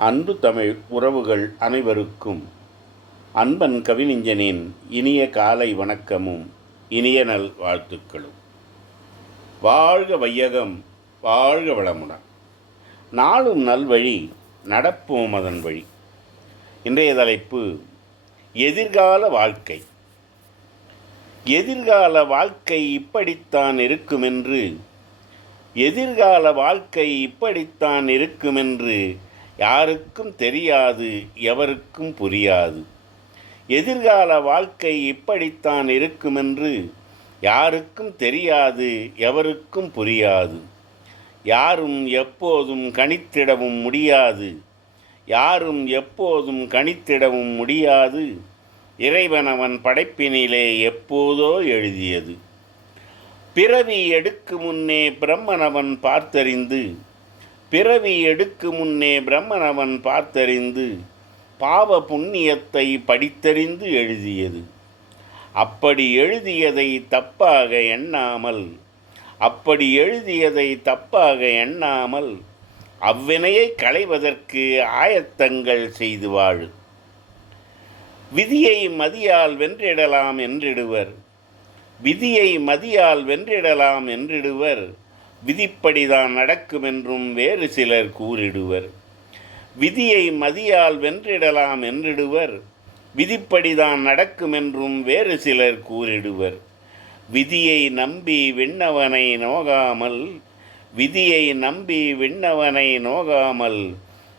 அன்பு தமிழ் உறவுகள் அனைவருக்கும் அன்பன் கவிஞனின் இனிய காலை வணக்கமும் இனிய நல் வாழ்த்துக்களும். வாழ்க வையகம் வாழ்க வளமுடன். நாளும் நல்வழி நடப்போம் அதன் வழி. இன்றைய தலைப்பு எதிர்கால வாழ்க்கை. எதிர்கால வாழ்க்கை இப்படித்தான் இருக்குமென்று எதிர்கால வாழ்க்கை இப்படித்தான் இருக்குமென்று யாருக்கும் தெரியாது எவருக்கும் புரியாது. எதிர்கால வாழ்க்கை இப்படித்தான் இருக்குமென்று யாருக்கும் தெரியாது எவருக்கும் புரியாது. யாரும் எப்போதும் கணித்திடவும் முடியாது. யாரும் எப்போதும் கணித்திடவும் முடியாது. இறைவன் அவன் படைப்பினிலே எப்போதோ எழுதியது. பிறவி எடுக்கு முன்னே பிரம்மனவன் பார்த்தறிந்து பிறவி எடுக்கு முன்னே பிரம்மனவன் பார்த்தறிந்து பாவ புண்ணியத்தை படித்தறிந்து எழுதியது. அப்படி எழுதியதை தப்பாக எண்ணாமல் அப்படி எழுதியதை தப்பாக எண்ணாமல் அவ்வினையை களைவதற்கு ஆயத்தங்கள் செய்து வாழு. விதியை மதியால் வென்றிடலாம் என்றிடுவர். விதியை மதியால் வென்றிடலாம் என்றிடுவர். விதிப்படிதான் நடக்குமென்றும் வேறு சிலர் கூறிடுவர். விதியை மதியால் வென்றிடலாம் என்றிடுவர். விதிப்படிதான் நடக்குமென்றும் வேறு சிலர் கூறிடுவர். விதியை நம்பி விண்ணவனை நோகாமல் விதியை நம்பி விண்ணவனை நோகாமல்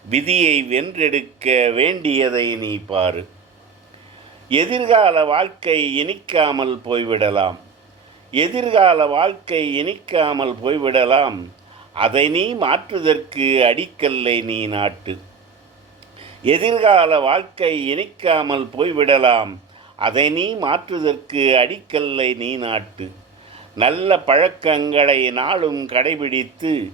விதியை வென்றெடுக்க வேண்டியதை நீ பாரு. எதிர்கால வாழ்க்கை இனிக்காமல் போய்விடலாம். எதிர்கால வாழ்க்கை இனிக்காமல் போய்விடலாம். அதை நீ மாற்றுதற்கு அடிக்கல்லை நீ நாட்டு. எதிர்கால வாழ்க்கை இனிக்காமல் போய்விடலாம். அதை நீ மாற்றுதற்கு அடிக்கல்லை நீ நாட்டு. நல்ல பழக்கங்களை நாளும் கடைபிடித்து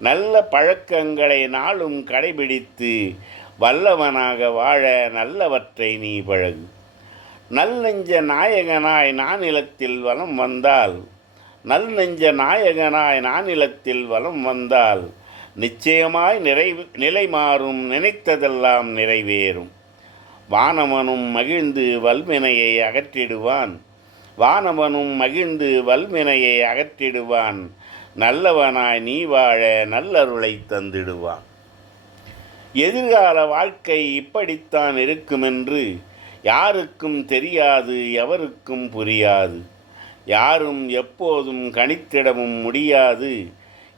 நல்ல பழக்கங்களை நாளும் கடைபிடித்து வல்லவனாக வாழ நல்லவற்றை நீ பழகு. நல் நெஞ்ச நாயகனாய் நானிலத்தில் வலம் வந்தால். நல் நெஞ்ச நாயகனாய் நானிலத்தில் வலம் வந்தால். நிச்சயமாய் நிறைவு நிலை மாறும் நினைத்ததெல்லாம் நிறைவேறும். வானவனும் மகிழ்ந்து வல்வினையை அகற்றிடுவான். வானவனும் மகிழ்ந்து வல்வினையை அகற்றிடுவான். நல்லவனாய் நீ வாழ நல்லருளை தந்திடுவான். எதிர்கால வாழ்க்கை இப்படித்தான் இருக்குமென்று யாருக்கும் தெரியாது எவருக்கும் புரியாது. யாரும் எப்போதும் கணித்திடவும் முடியாது.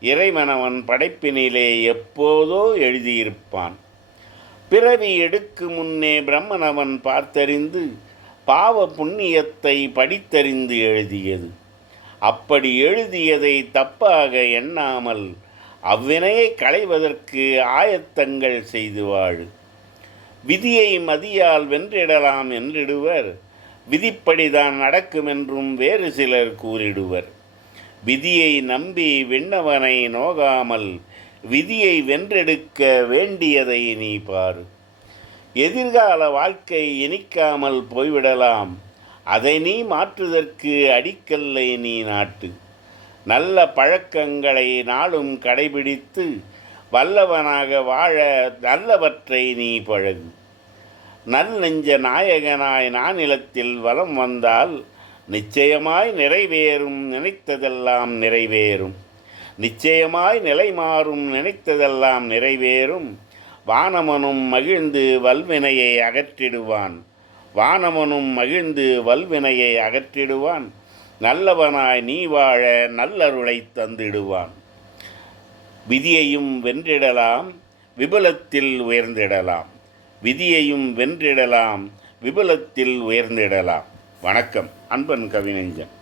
இறைவனவன் படைப்பினிலே எப்போதோ எழுதியிருப்பான். பிறவி எடுக்கு முன்னே பிரம்மனவன் பார்த்தறிந்து பாவ புண்ணியத்தை படித்தறிந்து எழுதியது. அப்படி எழுதியதை தப்பாக எண்ணாமல் அவ்வினையை களைவதற்கு ஆயத்தங்கள் செய்து வாழு விதியை மதியால் வென்றிடலாம் என்றிடுவர். விதிப்படிதான் நடக்கும் என்றும் வேறு சிலர் கூறிடுவர். விதியை நம்பி விண்ணவனை நோகாமல் விதியை வென்றெடுக்க வேண்டியதை நீ பார். எதிர்கால வாழ்க்கை இனிக்காமல் போய்விடலாம். அதை நீ மாற்றுதற்கு அடிக்கல்லை நீ நாட்டு. நல்ல பழக்கங்களை நாளும் கடைபிடித்து வல்லவனாக வாழ நல்லவற்றை நீ பழகு. நல் நெஞ்ச நாயகனாய் நானிலத்தில் வலம் வந்தால் நிச்சயமாய் நிறைவேறும் நினைத்ததெல்லாம் நிறைவேறும். நிச்சயமாய் நிலை மாறும் நினைத்ததெல்லாம் நிறைவேறும். வானமனும் மகிழ்ந்து வல்வினையை அகற்றிடுவான். வானமனும் மகிழ்ந்து வல்வினையை அகற்றிடுவான். நல்லவனாய் நீ வாழ நல்லருளை தந்திடுவான். விதியையும் வென்றிடலாம் விபலத்தில் உயர்ந்திடலாம். விதியையும் வென்றிடலாம் விபலத்தில் உயர்ந்திடலாம். வணக்கம் அன்பன் கவிநெஞ்சன்.